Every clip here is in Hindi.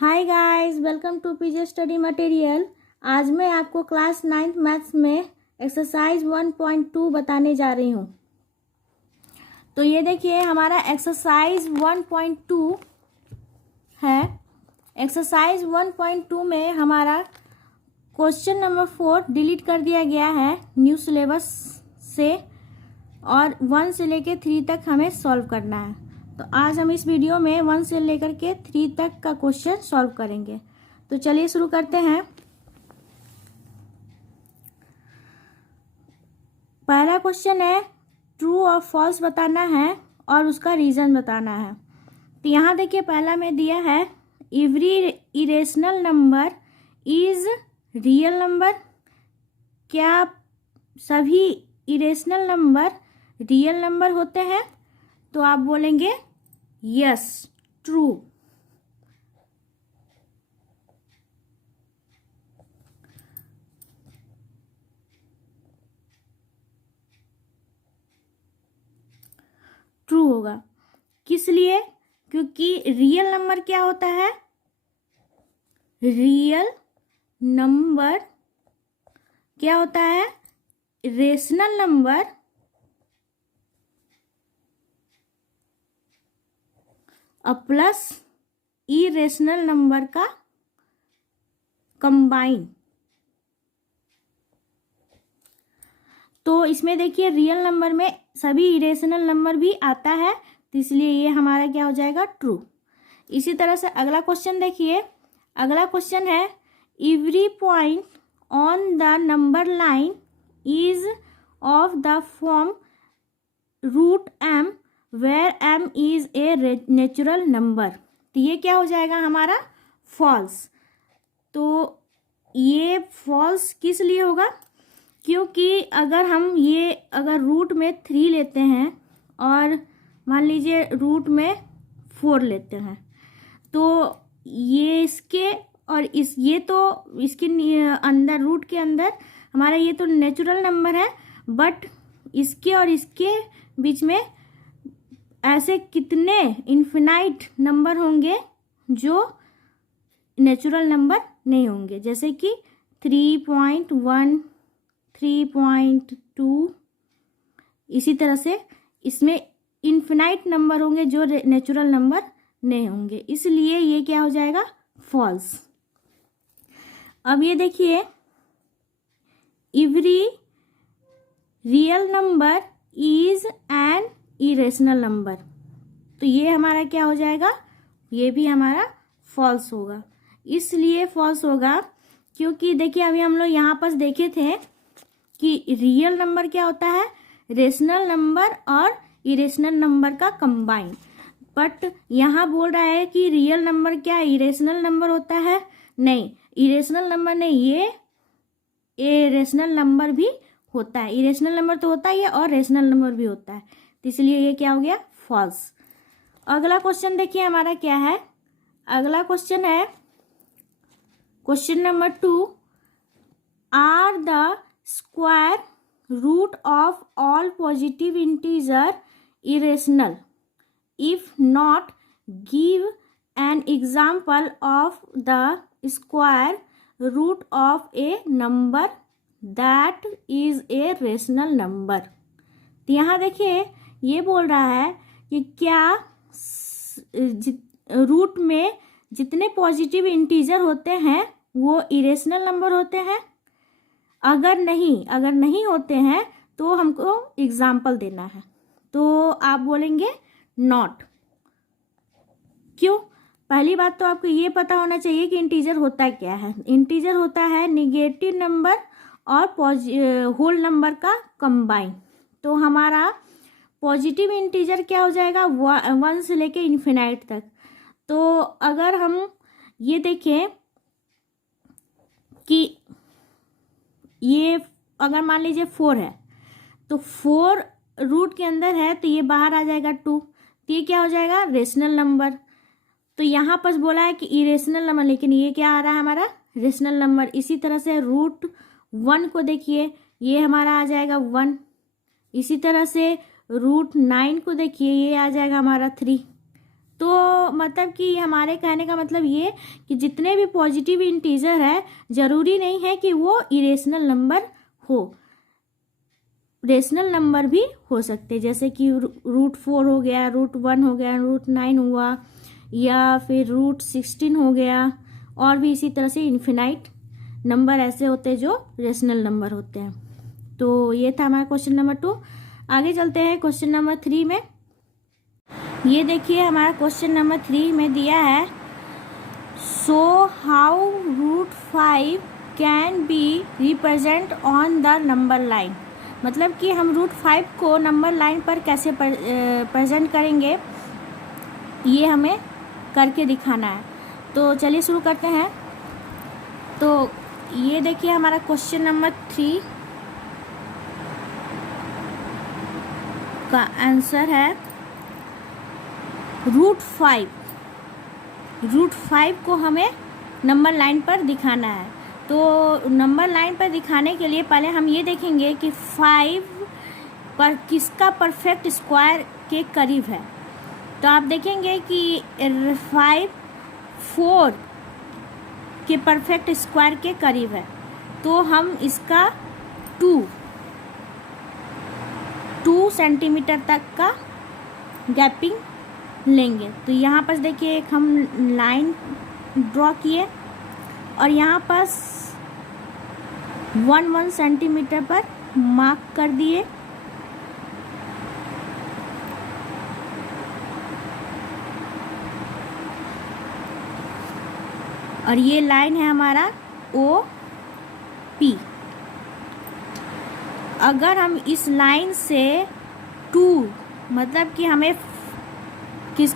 Hi guys, welcome to PJ study material. आज मैं आपको क्लास 9th मैथ्स में एक्सरसाइज 1.2 बताने जा रही हूँ। तो ये देखिए हमारा एक्सरसाइज 1.2 है। एक्सरसाइज 1.2 में हमारा क्वेश्चन नंबर 4 डिलीट कर दिया गया है न्यू सिलेबस से और 1 से लेकर 3 तक हमें सॉल्व करना है। तो आज हम इस वीडियो में 1 से लेकर के 3 तक का क्वेश्चन सॉल्व करेंगे। तो चलिए शुरू करते हैं। पहला क्वेश्चन है ट्रू और फॉल्स बताना है और उसका रीजन बताना है। तो यहाँ देखिए पहला में दिया है every irrational number is real number. क्या सभी इरेशनल नंबर रियल नंबर होते हैं? तो आप बोलेंगे यस, ट्रू। ट्रू होगा। किस लिए? क्योंकि रियल नंबर क्या होता है? रियल नंबर क्या होता है? Rational number plus irrational number का कंबाइन। तो इसमें देखिए रियल नंबर में सभी इरेशनल नंबर भी आता है, तो इसलिए ये हमारा क्या हो जाएगा? ट्रू। इसी तरह से अगला क्वेश्चन देखिए। अगला क्वेश्चन है every point on the number line is of the form root M where M is a natural number. तो ये क्या हो जाएगा हमारा? फॉल्स। तो ये फॉल्स किस लिए होगा? क्योंकि अगर हम ये अगर रूट में 3 लेते हैं और मान लीजिए रूट में 4 लेते हैं, तो ये इसके और ये तो इसके अंदर रूट के अंदर हमारा ये तो नेचुरल नंबर है, बट इसके और इसके बीच में ऐसे कितने इन्फिनाइट नंबर होंगे जो नेचुरल नंबर नहीं होंगे, जैसे कि 3.1, 3.2। इसी तरह से इसमें इन्फिनाइट नंबर होंगे जो नेचुरल नंबर नहीं होंगे, इसलिए ये क्या हो जाएगा? फॉल्स। अब ये देखिए every real number is an irrational number. तो ये हमारा क्या हो जाएगा? ये भी हमारा फॉल्स होगा। इसलिए फॉल्स होगा क्योंकि देखिए अभी हम लोग यहाँ पर देखे थे कि रियल नंबर क्या होता है? रेशनल नंबर और इरेशनल नंबर का कंबाइन। बट यहाँ बोल रहा है कि रियल नंबर क्या इरेशनल नंबर होता है? नहीं, इरेशनल नंबर नहीं, ये रेशनल नंबर भी होता है। इरेशनल नंबर तो होता ही है और रेशनल नंबर भी होता है, तो इसलिए ये क्या हो गया? फॉल्स। अगला क्वेश्चन देखिए हमारा क्या है। अगला क्वेश्चन है question number 2 are the square root of all positive integer irrational? If not, give an example of the square root of a number that is a rational number. तो यहाँ देखिए ये बोल रहा है कि क्या रूट में जितने पॉजिटिव इंटीजर होते हैं वो इरेशनल नंबर होते हैं? अगर नहीं होते हैं तो हमको एग्जाम्पल देना है। तो आप बोलेंगे नॉट। क्यों? पहली बात तो आपको ये पता होना चाहिए कि इंटीजर होता क्या है। इंटीजर होता है निगेटिव नंबर और होल नंबर का कंबाइन। तो हमारा पॉजिटिव इंटीजर क्या हो जाएगा? 1 से लेके इन्फिनाइट तक। तो अगर हम ये देखें कि ये अगर मान लीजिए 4 है, तो 4 रूट के अंदर है, तो ये बाहर आ जाएगा 2, तो ये क्या हो जाएगा? Rational number. तो यहाँ पर बोला है कि इरेशनल नंबर, लेकिन ये क्या आ रहा है हमारा? Rational number. इसी तरह से रूट 1 को देखिए, ये हमारा आ जाएगा 1। इसी तरह से रूट 9 को देखिए, ये आ जाएगा हमारा 3। तो मतलब कि हमारे कहने का मतलब ये कि जितने भी पॉजिटिव इंटीजर है ज़रूरी नहीं है कि वो इरेशनल नंबर हो, रेशनल नंबर भी हो सकते, जैसे कि √4 हो गया, √1 हो गया, √9 हुआ, या फिर √16 हो गया, और भी इसी तरह से इन्फिनाइट नंबर ऐसे होते हैं जो रेशनल नंबर होते हैं। तो ये था हमारा क्वेश्चन नंबर 2। आगे चलते हैं क्वेश्चन नंबर 3 में। ये देखिए हमारा क्वेश्चन नंबर 3 में दिया है, so how √5 can be represent on the number line. मतलब कि हम √5 को नंबर लाइन पर कैसे प्रेजेंट करेंगे, ये हमें करके दिखाना है। तो चलिए शुरू करते हैं। तो ये देखिए हमारा क्वेश्चन नंबर 3 का आंसर है √5 को हमें नंबर लाइन पर दिखाना है। तो नंबर लाइन पर दिखाने के लिए पहले हम ये देखेंगे कि 5 पर किसका परफेक्ट स्क्वायर के करीब है। तो आप देखेंगे कि 5 4 के परफेक्ट स्क्वायर के करीब है, तो हम इसका 2 सेंटीमीटर तक का गैपिंग लेंगे। तो यहाँ पर देखिए एक हम लाइन ड्रॉ किए और यहाँ पर 1 सेंटीमीटर पर मार्क कर दिए। और ये लाइन है हमारा OP। अगर हम इस लाइन से 2 मतलब कि हमें किस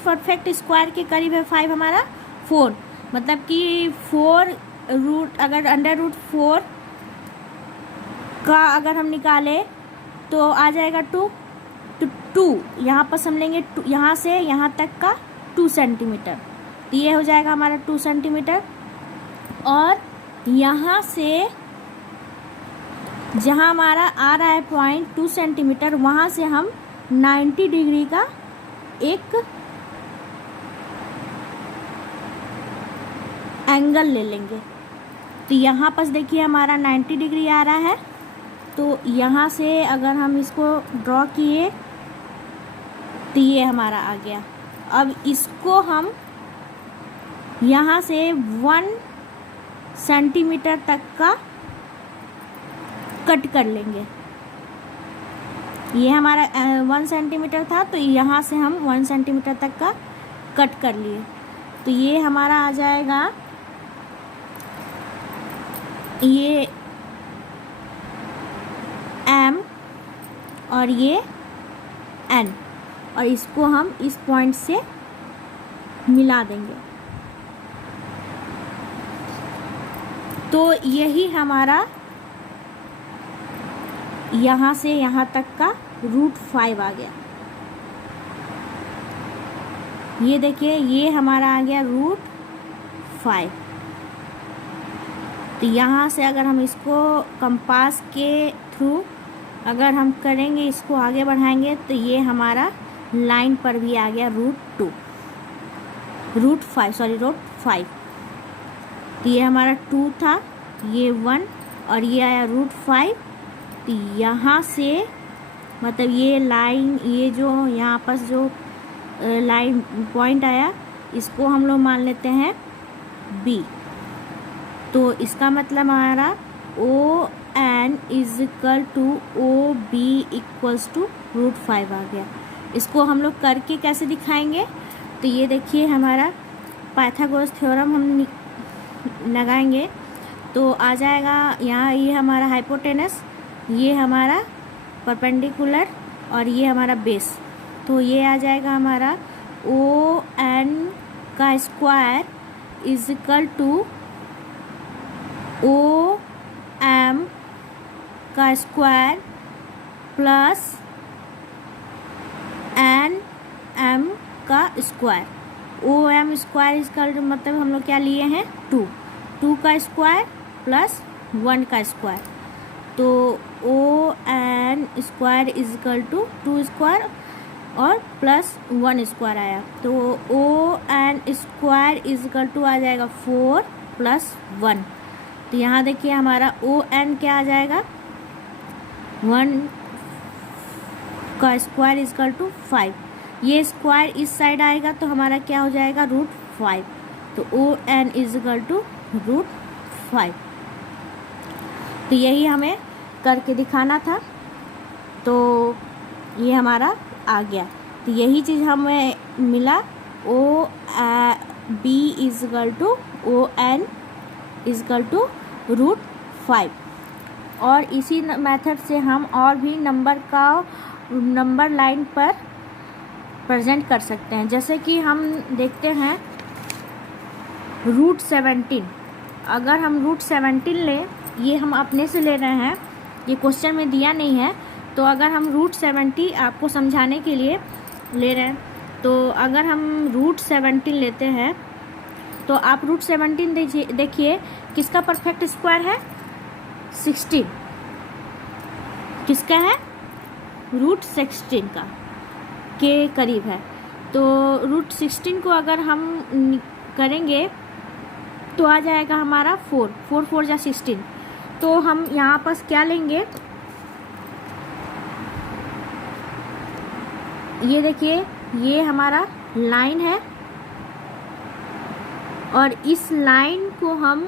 परफेक्ट स्क्वायर के करीब है 5 हमारा 4, मतलब कि 4 अगर √4 का अगर हम निकाले तो आ जाएगा 2। तो 2 यहाँ पर हम लेंगे, यहाँ से यहाँ तक का 2 सेंटीमीटर, तो ये हो जाएगा हमारा 2 सेंटीमीटर। और यहाँ से जहाँ हमारा आ रहा है पॉइंट 2 सेंटीमीटर, वहाँ से हम 90 डिग्री का एक एंगल ले लेंगे। तो यहाँ पर देखिए हमारा 90 डिग्री आ रहा है। तो यहाँ से अगर हम इसको ड्रॉ किए तो ये हमारा आ गया। अब इसको हम यहाँ से 1 सेंटीमीटर तक का कट कर लेंगे। ये हमारा 1 सेंटीमीटर था, तो यहाँ से हम 1 सेंटीमीटर तक का कट कर लिए। तो ये हमारा आ जाएगा, ये M और ये N, और इसको हम इस पॉइंट से मिला देंगे। तो यही हमारा यहाँ से यहाँ तक का √5 आ गया। ये देखिए ये हमारा आ गया √5। तो यहाँ से अगर हम इसको कंपास के थ्रू अगर हम करेंगे, इसको आगे बढ़ाएंगे, तो ये हमारा लाइन पर भी आ गया √5। तो ये हमारा 2 था, ये 1 और ये आया √5। तो यहाँ से मतलब ये लाइन, ये जो यहाँ पर जो लाइन पॉइंट आया, इसको हम लोग मान लेते हैं B। तो इसका मतलब हमारा ON = OB = √5 आ गया। इसको हम लोग करके कैसे दिखाएंगे, तो ये देखिए हमारा पाइथागोरस थ्योरम हम लगाएंगे तो आ जाएगा। यहाँ ये हमारा हाइपोटेनस, ये हमारा परपेंडिकुलर और ये हमारा बेस। तो ये आ जाएगा हमारा ON का स्क्वायर = OM का स्क्वायर प्लस NM का स्क्वायर। OM स्क्वायर इसका मतलब हम लोग क्या लिए हैं 2 का स्क्वायर प्लस 1 का स्क्वायर। तो ON स्क्वायर = 2 स्क्वायर और प्लस 1 स्क्वायर आया, तो O N square equal to आ जाएगा 4 प्लस 1। तो यहाँ देखिए हमारा ओ एन क्या आ जाएगा, 1 का स्क्वायर इजकल टू 5। ये स्क्वायर इस साइड आएगा तो हमारा क्या हो जाएगा, √5। तो ओ एन इजकल टू √5। तो यही हमें करके दिखाना था, तो ये हमारा आ गया। तो यही चीज़ हमें मिला, O B equal to O N equal to √5। और इसी मेथड से हम और भी नंबर लाइन पर प्रेजेंट कर सकते हैं। जैसे कि हम देखते हैं √17, अगर हम √17 लें, ये हम अपने से ले रहे हैं, ये क्वेश्चन में दिया नहीं है, तो अगर हम √70 आपको समझाने के लिए ले रहे हैं, तो अगर हम √17 लेते हैं तो आप √17 देखिए किसका परफेक्ट स्क्वायर है, 16। किसका है, √16 का के करीब है। तो √16 को अगर हम करेंगे तो आ जाएगा हमारा 4 4 जा 16। तो हम यहाँ पर क्या लेंगे, ये देखिए ये हमारा लाइन है और इस लाइन को हम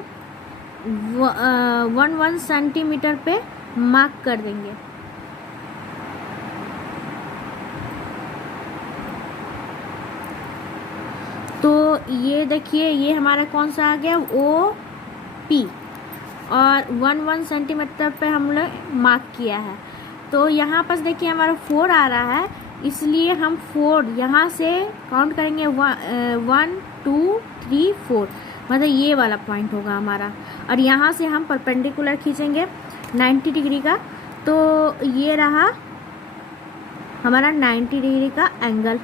1 सेंटीमीटर पे मार्क कर देंगे। तो ये देखिए ये हमारा कौन सा आ गया, ओ पी, और 1 सेंटीमीटर पे हमने मार्क किया है। तो यहाँ पर देखिए हमारा 4 आ रहा है, इसलिए हम 4 यहाँ से काउंट करेंगे, 1 2 3 4, मतलब ये वाला पॉइंट होगा हमारा। और यहाँ से हम परपेंडिकुलर खींचेंगे 90 डिग्री का, तो ये रहा हमारा 90 डिग्री का एंगल।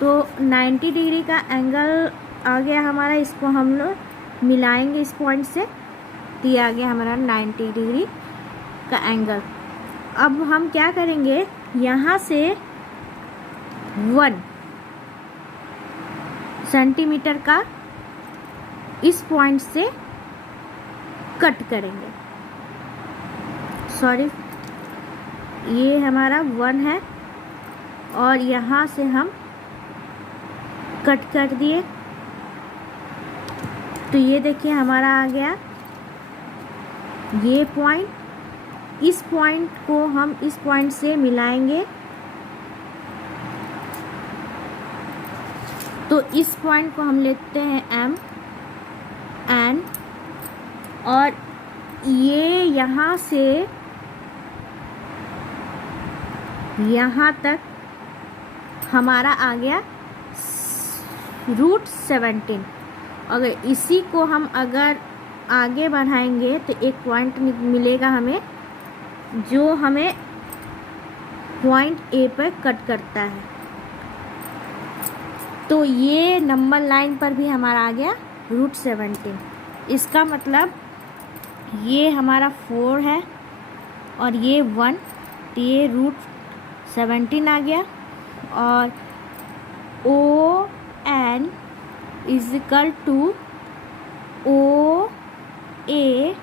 तो 90 डिग्री का एंगल आ गया हमारा, इसको हम लोग मिलाएंगे इस पॉइंट से, तो ये आ गया हमारा 90 डिग्री का एंगल। अब हम क्या करेंगे, यहाँ से 1 सेंटीमीटर का इस पॉइंट से कट करेंगे। सॉरी, ये हमारा 1 है और यहाँ से हम कट कर दिए। तो ये देखिए हमारा आ गया ये पॉइंट, इस पॉइंट को हम इस पॉइंट से मिलाएंगे। तो इस पॉइंट को हम लेते हैं एम एन, और ये यहाँ से यहाँ तक हमारा आ गया √17। अगर इसी को हम अगर आगे बढ़ाएंगे तो एक पॉइंट मिलेगा हमें, जो हमें पॉइंट ए पर कट करता है। तो ये नंबर लाइन पर भी हमारा आ गया √17। इसका मतलब ये हमारा 4 है और ये 1, तो ये √17 आ गया। और O N equal to O A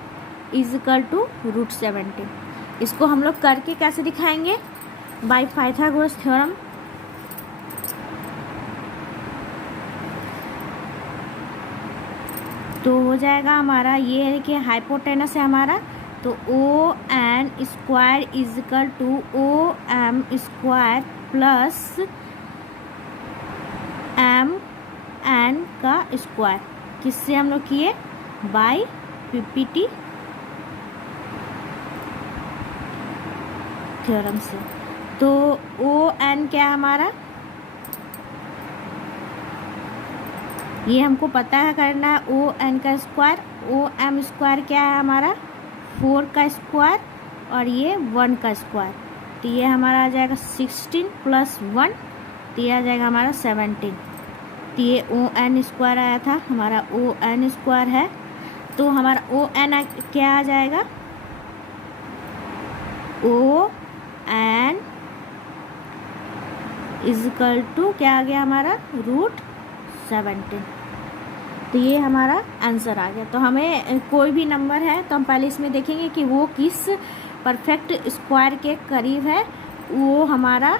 equal to √17। इसको हम लोग करके कैसे दिखाएंगे, बाय पाइथागोरस थ्योरम। तो हो जाएगा हमारा, ये है कि हाइपोटेनस है हमारा, तो O N square equal to O M square plus M N का स्क्वायर। किससे हम लोग किए, बाय पीपीटी थ्योरम से। तो ओ एन क्या है हमारा, ये हमको पता है करना है, ओ एन का स्क्वायर। ओ एम स्क्वायर क्या है हमारा, 4 का स्क्वायर, और ये 1 का स्क्वायर। तो ये हमारा आ जाएगा 16 प्लस 1, तो ये आ जाएगा हमारा 17। तो ये ओ एन स्क्वायर आया था, हमारा ओ एन स्क्वायर है। तो हमारा ओ एन क्या आ जाएगा, ओ एन इजकल टू क्या आ गया हमारा √17। तो ये हमारा आंसर आ गया। तो हमें कोई भी नंबर है तो हम पहले इसमें देखेंगे कि वो किस परफेक्ट स्क्वायर के करीब है, वो हमारा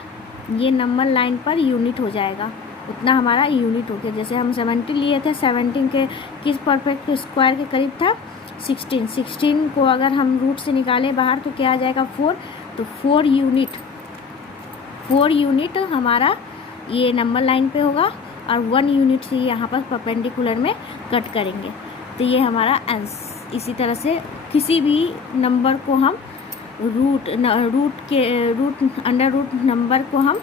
ये नंबर लाइन पर यूनिट हो जाएगा, उतना हमारा यूनिट हो गया। जैसे हम 70 लिए थे, 17 के किस परफेक्ट स्क्वायर के करीब था 16। 16 को अगर हम रूट से निकालें बाहर तो क्या आ जाएगा 4। तो 4 यूनिट हमारा ये नंबर लाइन पे होगा और 1 यूनिट से यहाँ पर परपेंडिकुलर में कट करेंगे। तो ये हमारा आंसर। इसी तरह से किसी भी नंबर को हम अंडर रूट नंबर को हम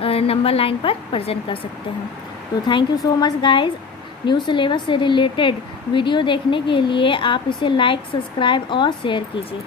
नंबर लाइन पर प्रेजेंट कर सकते हैं। तो thank you so much guys. New syllabus से रिलेटेड वीडियो देखने के लिए आप इसे लाइक, सब्सक्राइब और शेयर कीजिए।